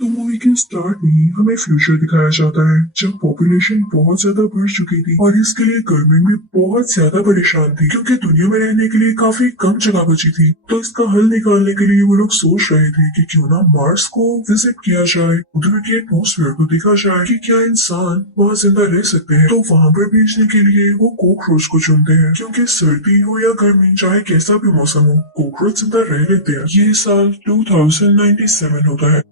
तो मूवी के स्टार्ट में ही हमें फ्यूचर दिखाया जाता है जब पॉपुलेशन बहुत ज्यादा बढ़ चुकी थी और इसके लिए गवर्नमेंट भी बहुत ज्यादा परेशान थी क्योंकि दुनिया में रहने के लिए काफी कम जगह बची थी। तो इसका हल निकालने के लिए वो लोग सोच रहे थे कि क्यों ना मार्स को विजिट किया जाए, उधर के एटमॉस्फेयर को देखा जाए कि क्या इंसान वहाँ जिंदा रह सकते हैं। तो वहाँ पर भेजने के लिए वो कॉकरोच को चुनते हैं क्योंकि सर्दी हो या गर्मी चाहे कैसा भी मौसम हो कॉकरोच जिंदा रह लेते हैं। ये साल 2097 होता है।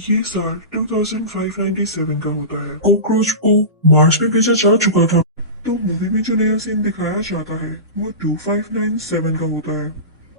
ये साल 2597 का होता है। कॉकरोच को मार्स में भेजा जा चुका था। तो मूवी में जो नया सीन दिखाया जाता है वो 2597 का होता है,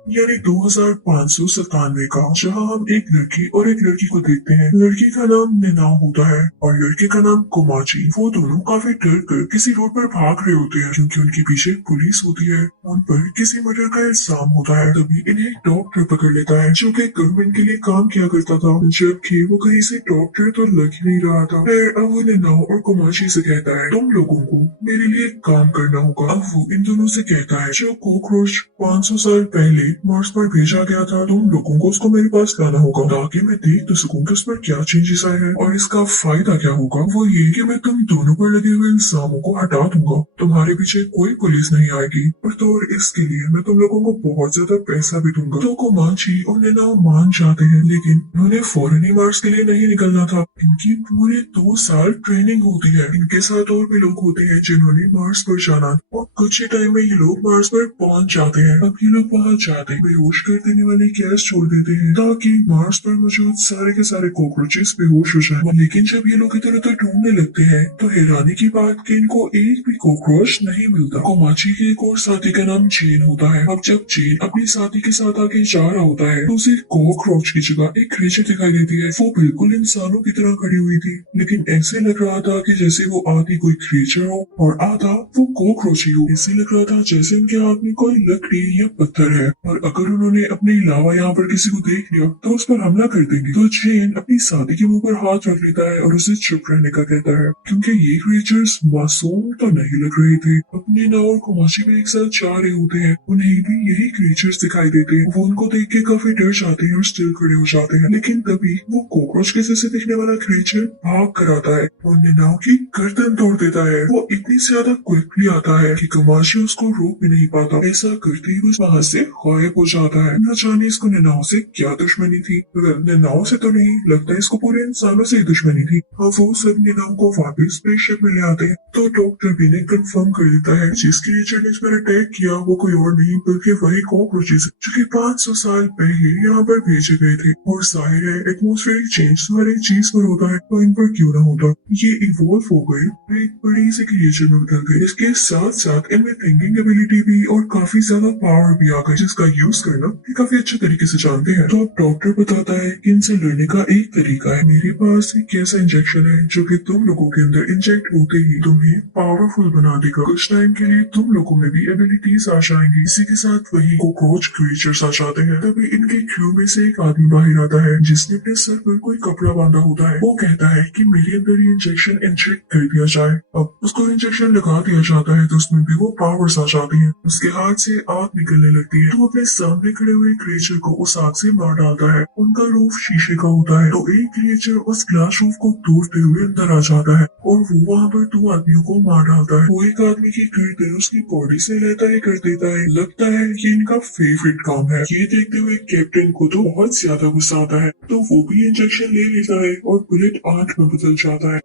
यानी 2597 का, जहाँ हम एक लड़की और एक लड़की को देखते हैं। लड़की का नाम निनाओ होता है और लड़के का नाम कोमाची। वो दोनों काफी डर कर किसी रोड पर भाग रहे होते हैं क्योंकि उनके पीछे पुलिस होती है। उन पर किसी मर्डर का इल्जाम होता है। तभी इन्हें एक डॉक्टर पकड़ लेता है जो कि गवर्नमेंट के लिए काम किया करता था, जबकि वो कहीं से डॉक्टर तो लग ही नहीं रहा था। फिर अब वो निनाओ और कोमाची से कहता है तुम लोगों को मेरे लिए काम करना होगा। अब वो इन दोनों से कहता है जो कॉकरोच 500 साल पहले मार्स पर भेजा गया था तुम लोगों को उसको मेरे पास लाना होगा ताकि मैं देख तो सकूं कि उस पर क्या चेंजेस आए हैं और इसका फायदा क्या होगा। वो ये कि मैं तुम दोनों पर लगे हुए इल्जामों को हटा दूंगा, तुम्हारे पीछे कोई पुलिस नहीं आएगी और तो और इसके लिए मैं तुम लोगों को बहुत ज्यादा पैसा भी दूंगा। तो कोमाची और निनाओ मान जाते हैं, लेकिन उन्हें फौरन ही मार्स के लिए नहीं निकलना था। इनकी पूरे 2 साल ट्रेनिंग होती है। इनके साथ और भी लोग होते हैं जिन्होंने मार्स पर जाना और कुछ ही टाइम में ये लोग मार्स पर पहुंच जाते हैं। अब ये लोग वहाँ जाते बेहोश कर देने वाली गैस छोड़ देते हैं ताकि मार्स पर मौजूद सारे के सारे कॉकरोचेस बेहोश हो जाएं। लेकिन जब ये लोग इधर उधर ढूंढने लगते हैं तो हैरानी की बात कि इनको एक भी कॉकरोच नहीं मिलता। कोमाची के एक और साथी का नाम चेन होता है। अब जब चेन अपनी साथी के साथ आगे जा रहा होता है तो उसे कॉकरोच की जगह एक क्रीचर दिखाई देती है। वो बिल्कुल इंसानों की तरह खड़ी हुई थी, लेकिन ऐसे लग रहा था कि जैसे वो आधी कोई क्रीचर हो और आधा वो कॉकरोच ही हो। ऐसे लग रहा था जैसे उनके हाथ में कोई लकड़ी या पत्थर है और अगर उन्होंने अपने अलावा यहाँ पर किसी को देख लिया तो उस पर हमला कर देंगे। तो चेन अपनी साथी के मुंह पर हाथ रख लेता है और उसे चुप रहने का कहता है क्योंकि ये क्रिएचर्स मासूम तो नहीं लग रहे थे। अपने नाव और कोमाची में एक साथ जा रहे होते हैं, उन्हें भी यही क्रिएचर्स दिखाई देते हैं। वो उनको देख के काफी डर जाते हैं और स्टिल खड़े हो जाते हैं। लेकिन तभी वो कॉकरोच के जैसे दिखने वाला क्रिएचर भाग कर आता है और निनाओ की गर्दन तोड़ देता है। वो इतनी ज्यादा क्विकली आता है कि कोमाची उसको रोक भी नहीं पाता। ऐसा करते ही वो वहाँ से गायब हो जाता है। न जाने इसको निनाओ से क्या दुश्मनी थी। निनाओ से तो नहीं लगता, इसको पूरे इंसानों से ही दुश्मनी थी। अब वो सब निनाओ को वापस स्पेसशिप में ले आते हैं तो डॉक्टर भी ने कंफर्म कर देता है जिस क्रिएचर ने इस पर अटैक किया वो कोई और नहीं बल्कि वही कॉकरोचेस जो कि 500 साल पहले यहाँ पर भेजे गए थे। और जाहिर है एटमोस्फेरिक चेंज हर एक चीज पर होता है तो इन पर क्यों ना होता। ये इवॉल्व हो गए, एक बड़ी सी क्रिएचर में बदल गए। इसके साथ साथ इनमें थिंकिंग एबिलिटी भी और काफी ज्यादा पावर भी आ गई जिसका यूज करना ये काफी अच्छे तरीके से जानते हैं। तो अब डॉक्टर बताता है कि इनसे लड़ने का एक तरीका है। मेरे पास एक ऐसा इंजेक्शन है जो कि तुम लोगों के अंदर इंजेक्ट होते ही तुम्हें पावरफुल बना देगा। कुछ टाइम के लिए तुम लोगों में भी एबिलिटीज आ जाएंगी। इसी के साथ वही कॉकरोच क्रिएचर्स आ जाते हैं। तभी इनके क्रू में से एक आदमी बाहर आता है जिसने अपने सर पर कोई कपड़ा बांधा होता है। वो कहता है कि मेरे अंदर ये इंजेक्शन इंजेक्ट कर दिया जाए। अब उसको इंजेक्शन लगा दिया जाता है तो उसमें भी वो पावर्स आ जाती है। उसके हाथ से आग निकलने लगती है तो अपने सामने खड़े हुए क्रिएचर को उस आग से मार डालता है। उनका रूफ शीशे का होता है तो एक क्रिएचर उस ग्लास रूफ को तोड़ते हुए अंदर आ जाता है और वो वहाँ पर 2 आदमियों को मार डालता है। वो एक आदमी की गर्दन उसकी बॉडी से रहता ही कर देता है। लगता है ये इनका फेवरेट काम है। ये देखते हुए कैप्टन को तो बहुत ज्यादा गुस्सा आता है तो वो भी इंजेक्शन ले लेता है और बुलेट आग में बदल जाता है।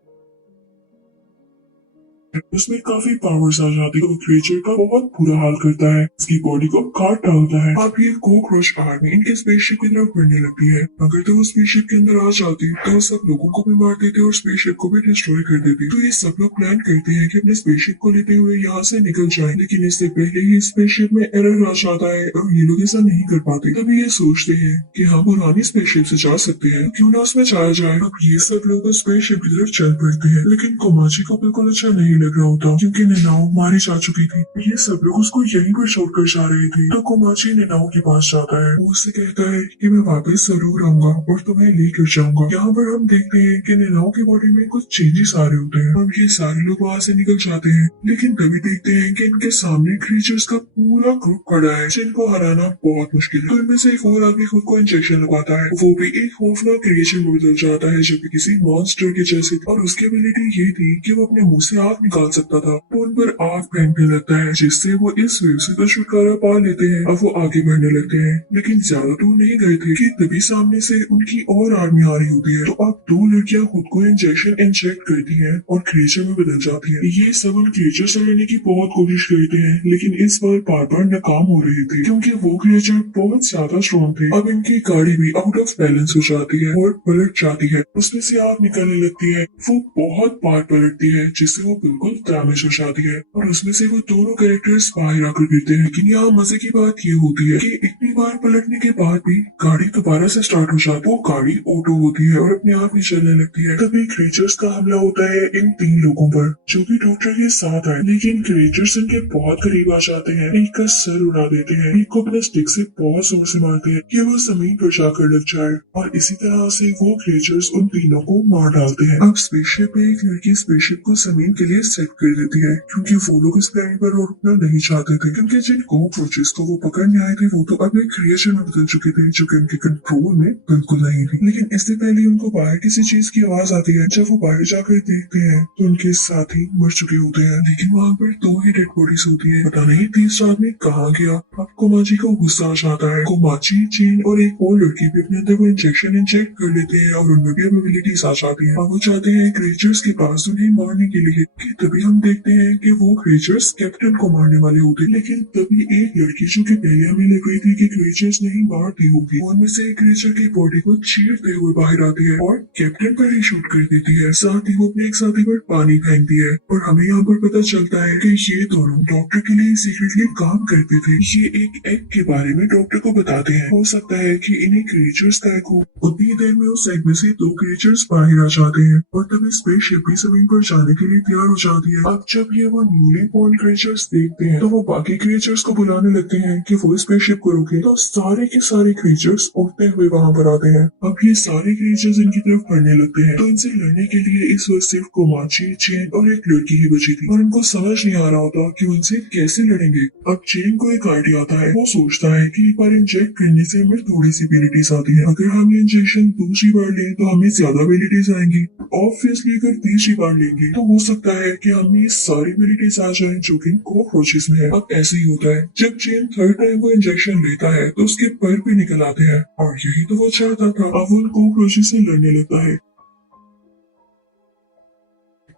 उसमें काफी पावर्स आ जाती है तो क्रिएचर का बहुत बुरा हाल करता है, उसकी बॉडी को काट डालता है। अब ये कॉकरोच आर्मी इनके स्पेसशिप की तरफ बढ़ने लगती है। अगर तो वो स्पेसशिप के अंदर आ जाती तो सब लोगों को भी मार देते और स्पेसशिप को भी डिस्ट्रॉय कर देती। तो ये सब लोग प्लान करते हैं कि अपने स्पेसशिप को लेते हुए यहाँ से निकल जाएं, लेकिन इससे पहले ही स्पेसशिप में एरर आ जाता है और ये लोग ऐसा नहीं कर पाते। तभी ये सोचते हैं कि हम पुरानी स्पेसशिप से जा सकते हैं, क्यों ना उसमें जाया जाए। अब ये सब लोग स्पेसशिप की तरफ चल पड़ते हैं, लेकिन कोमाची को बिल्कुल अच्छा नहीं लग रहा होता क्योंकि निनाओ मारी जा चुकी थी। ये सब लोग उसको यहीं पर छोड़कर जा रहे थे। तो कोमाची निनाओ के पास जाता है। वो उससे कहता है कि मैं वापस जरूर आऊंगा और तुम्हें लेकर जाऊंगा। यहाँ पर हम देखते हैं कि निनाओ की बॉडी में कुछ चेंजेस आ रहे होते हैं और ये सारे लोग वहाँ से निकल जाते हैं। लेकिन तभी देखते हैं कि इनके सामने क्रीचर्स का पूरा ग्रुप खड़ा है जिनको हराना बहुत मुश्किल है। तो इनमें से एक और आगे खुद को इंजेक्शन लगाता है। वो भी एक खौफनाक क्रिएचर में बदल जाता है जो कि किसी मॉन्स्टर के जैसे, और उसकी एबिलिटी ये थी कि वो अपने मुंह से आग निकाल सकता था। तो उन पर आग फेंकने लगता है जिससे वो इस वेव से तो छुटकारा पा लेते हैं। अब वो आगे बढ़ने लगते हैं लेकिन ज्यादा दूर नहीं गए थे कि तभी सामने से उनकी और आर्मी आ रही होती है। तो अब दो लड़कियां खुद को इंजेक्शन इंजेक्ट करती हैं और क्रिएचर में बदल जाती हैं। ये सब उन क्रिएचर से लड़ने की बहुत कोशिश करते हैं लेकिन इस बार बार बार नाकाम हो रही थी क्योंकि वो क्रिएचर बहुत ज्यादा स्ट्रॉन्ग थे। अब इनकी गाड़ी भी आउट ऑफ बैलेंस हो जाती है और पलट जाती है। उसमें से आग निकलने लगती है। वो बहुत बार पलटती है जिससे वो बिल्कुल डैमेज हो जाती है और उसमें से वो दोनों कैरेक्टर्स बाहर आकर गिरते हैं। लेकिन यहाँ मजे की बात ये होती है कि इतनी बार पलटने के बाद भी गाड़ी दोबारा से स्टार्ट हो जाती है। वो गाड़ी ऑटो होती है और अपने आप ही चलने लगती है। तभी क्रिएचर्स का हमला होता है इन तीन लोगों पर जो कि डॉक्टर के साथ आए। लेकिन क्रिएचर्स इनके बहुत करीब आ जाते हैं, एक का सर उड़ा देते हैं, एक को अपने स्टिक से बहुत जोर से मारते हैं कि वो जमीन पर जाकर लग जाए और इसी तरह से वो क्रिएचर्स उन तीनों को मार डालते हैं। अब स्पेसशिप में एक लड़की स्पेसशिप को जमीन के लिए सेट कर देती है क्योंकि वो लोग इस प्लेनेट पर रुकना नहीं चाहते थे क्योंकि जिन कॉकरोचेस को वो पकड़ने आए थे वो तो अब एक क्रिएचर में बदल चुके थे जो कि उनके कंट्रोल में बिल्कुल नहीं थी। लेकिन इससे पहले उनको बाहर किसी चीज की आवाज आती है। जब वो बाहर जाकर देखते हैं तो उनके साथी मर चुके होते हैं लेकिन वहाँ पर दो ही डेड बॉडीज होती है। पता नहीं तीसरा आदमी कहाँ गया। अब कोमाची को गुस्सा आ जाता है। कोमाची, चेन और एक और लड़की भी अपने अंदर वो इंजेक्शन इंजेक्ट कर लेते हैं और उनमें भी एबिलिटीज आ जाती है। अब वो चाहते हैं क्रिएचर्स के पास उन्हें मारने के लिए कि तभी हम देखते हैं कि वो क्रिएचर्स कैप्टन को मारने वाले होते हैं। लेकिन तभी एक लड़की जो कि पहले हमें लग रही थी कि क्रिएचर्स नहीं मारती होगी, उनमें से एक क्रिएचर की बॉडी को चीरते हुए बाहर आती है और कैप्टन पर ही शूट कर देती है। साथ ही वो अपने एक साथी पर पानी फेंकती है और हमें यहाँ पर पता चलता है कि ये दोनों डॉक्टर के लिए सीक्रेटली काम करते थे। ये एक एग के बारे में डॉक्टर को बताते हैं। हो सकता है कि इन्हें क्रिएचर्स का एग हो। उतनी देर में उस एग में से दो क्रिएचर्स बाहर आ जाते हैं और तभी स्पेसशिप भी जमीन पर जाने के लिए तैयार हो जाती है। अब जब ये वो न्यूली बॉर्न क्रिएचर्स देखते हैं तो वो बाकी क्रिएचर्स को बुलाने लगते हैं कि वो स्पेसशिप को रोके। तो सारे के सारे क्रिएचर्स उड़ते हुए वहाँ पर आते हैं। अब ये सारे क्रिएचर्स इनकी तरफ बढ़ने लगते हैं। तो इनसे लड़ने के लिए इस वक्त सिर्फ कोमाची, चेन और एक लड़की ही बची थी और उनको समझ नहीं आ रहा होता कि उनसे कैसे लड़ेंगे। अब चेन को एक आइडिया आता है। वो सोचता है कि एक बार इंजेक्ट करने से हमें थोड़ी सी एबिलिटीज आती है। अगर हम ये इंजेक्शन दूसरी बार लें तो हमें ज्यादा एबिलिटीज आएंगी। ऑब्वियसली अगर तीसरी बार लेंगे तो हो सकता है कि हमें ये सारी एबिलिटीज आ जाए जो कि कॉकरोचेस में है। अब ऐसे ही होता है। जब चेन थर्ड टाइम वो इंजेक्शन लेता है तो उसके पर भी निकल आते हैं और यही तो वो चाहता था। अब वो उन कॉकरोचेस से लड़ने लगता है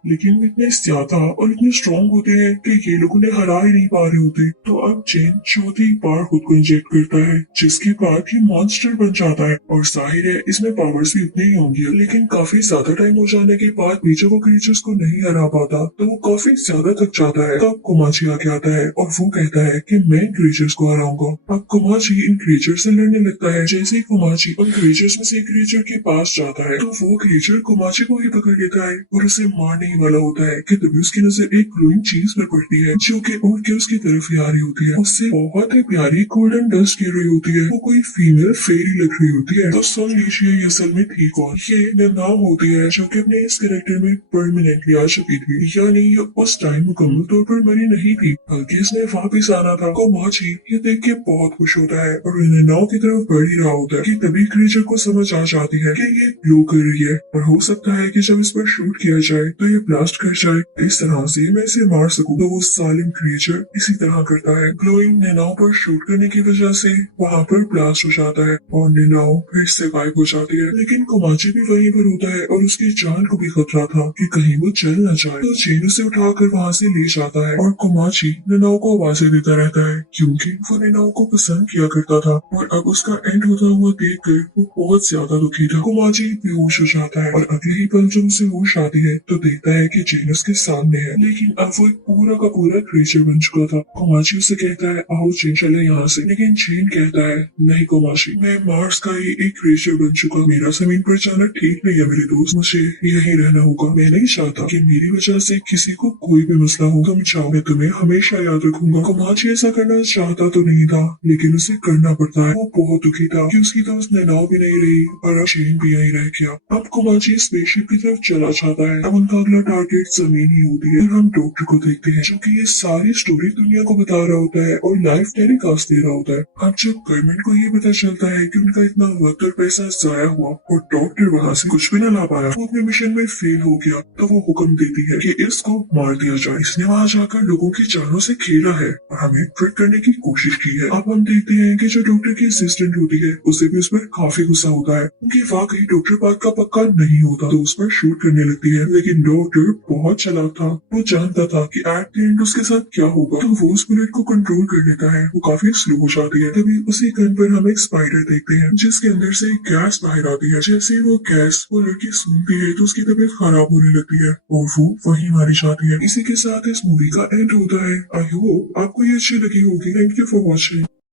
लेकिन वो इतने ज्यादा और इतने स्ट्रॉन्ग होते हैं कि ये लोग उन्हें हरा ही नहीं पा रहे होते। तो अब चेन चौथी बार खुद को इंजेक्ट करता है जिसके बाद ये मॉन्स्टर बन जाता है और जाहिर है इसमें पावर्स भी उतने ही होंगी। लेकिन काफी ज्यादा टाइम हो जाने के बाद भी जब वो क्रिएचर्स को नहीं हरा पाता तो वो काफी ज्यादा थक जाता है। तब कोमाची आगे आता है और वो कहता है कि मैं क्रिएचर्स को हराऊंगा। अब कोमाची इन क्रिएचर से लड़ने लगता है। जैसे ही कोमाची उन क्रिएचर्स में से एक क्रिएचर के पास जाता है तो वो क्रिएचर कोमाची को ही पकड़ लेता है और उसे मारने वाला होता है कि तभी उसकी नजर एक ग्लोइंग चीज पर पड़ती है जो कि उड़ के उसकी तरफ ही आ रही होती है। उससे बहुत ही प्यारी गोल्डन डस्ट गिर रही होती है। वो कोई फीमेल फेरी लग रही होती है। तो सुन लीजिए ये असल में थी कौन। ये नाम होती है जो कि अपने इस कैरेक्टर में परमानेंटली आ चुकी थी, यानी ये उस टाइम मुकम्मल तौर पर मरी नहीं थी बल्कि इसने वापिस आना था। कोमाची ये देख के बहुत खुश होता है और नाव की तरफ बढ़ ही रहा होता है कि तभी क्रिएचर को समझ आ जाती है कि ये ग्लो कर रही है और हो सकता है कि जब इस पर शूट किया जाए तो ये ब्लास्ट कर जाए, इस तरह से मैं इसे मार सकूं। तो वो सालिम क्रिएचर इसी तरह करता है। ग्लोइंग निनाओ पर शूट करने की वजह से वहाँ पर ब्लास्ट हो जाता है और निनाओ फिर से गायब हो जाती है। लेकिन कोमाची भी वहीं पर होता है और उसकी जान को भी खतरा था कि कहीं वो चल न जाए। तो चेन उसे उठाकर वहाँ से ले जाता है और कोमाची निनाओ को आवाजें देता रहता है क्योंकि वो निनाओ को पसंद किया करता था और अब उसका एंड होता हुआ देख कर वो बहुत ज्यादा दुखी था। कोमाची बेहोश हो जाता है और अगले ही पल जब उसे होश आती है तो देखता लगता है कि जेन उसके सामने है, लेकिन अब वो एक पूरा का पूरा क्रिएचर बन चुका था। कोमाची उसे कहता है आओ जेन चले यहाँ से, लेकिन जेन कहता है नहीं कोमाची, मैं मार्स का ही एक क्रिएचर बन चुका, मेरा जमीन पर जाना ठीक नहीं है मेरे दोस्त, मुझे यही रहना होगा। मैं नहीं चाहता कि मेरी वजह से किसी को कोई भी मसला हो, तुम चाहो मैं तुम्हें हमेशा याद रखूंगा। कोमाची ऐसा करना चाहता तो नहीं था, लेकिन उसे करना पड़ता है। वो बहुत दुखी था कि उसकी दोस्त नैनाओ भी नहीं रही और अब जेन भी यहीं रह गया। अब कोमाची स्पेसशिप की तरफ चला जाता है। अब उनका अगला टारगेट जमीन ही होती है। फिर हम डॉक्टर को देखते हैं जो कि ये सारी स्टोरी दुनिया को बता रहा होता है और लाइव टेलीकास्ट दे रहा होता है। अब जब गवर्नमेंट को ये पता चलता है कि उनका इतना वक्त और पैसा जाया हुआ और डॉक्टर वहाँ से कुछ भी न ला पाया, वो अपने मिशन में फेल हो गया, तो वो हुक्म देती है कि इसको मार दिया जाए। इसने वहाँ जाकर लोगों की जानों से खेला है और हमें ट्रिक करने की कोशिश की है। अब हम देखते हैं कि जो डॉक्टर की असिस्टेंट होती है उसे भी उस पर काफी गुस्सा होता है क्योंकि वाकई डॉक्टर बात का पक्का नहीं होता, तो उस पर शूट करने लगती है। लेकिन डॉक्टर बहुत चालाक था, वो जानता था कि एट द एंड उसके साथ क्या होगा, तो वो उस बुलेट को कंट्रोल कर लेता है। वो काफी स्लो हो जाती है। तभी उसी गन पर हम एक स्पाइडर देखते हैं जिसके अंदर से गैस बाहर आती है। जैसे ही वो गैस वो लड़की सूंघती है तो उसकी तबीयत खराब होने लगती है और वो वहीं मारी जाती है। इसी के साथ इस मूवी का एंड होता है। आई होप आपको ये अच्छी लगी होगी। Thank you for watching.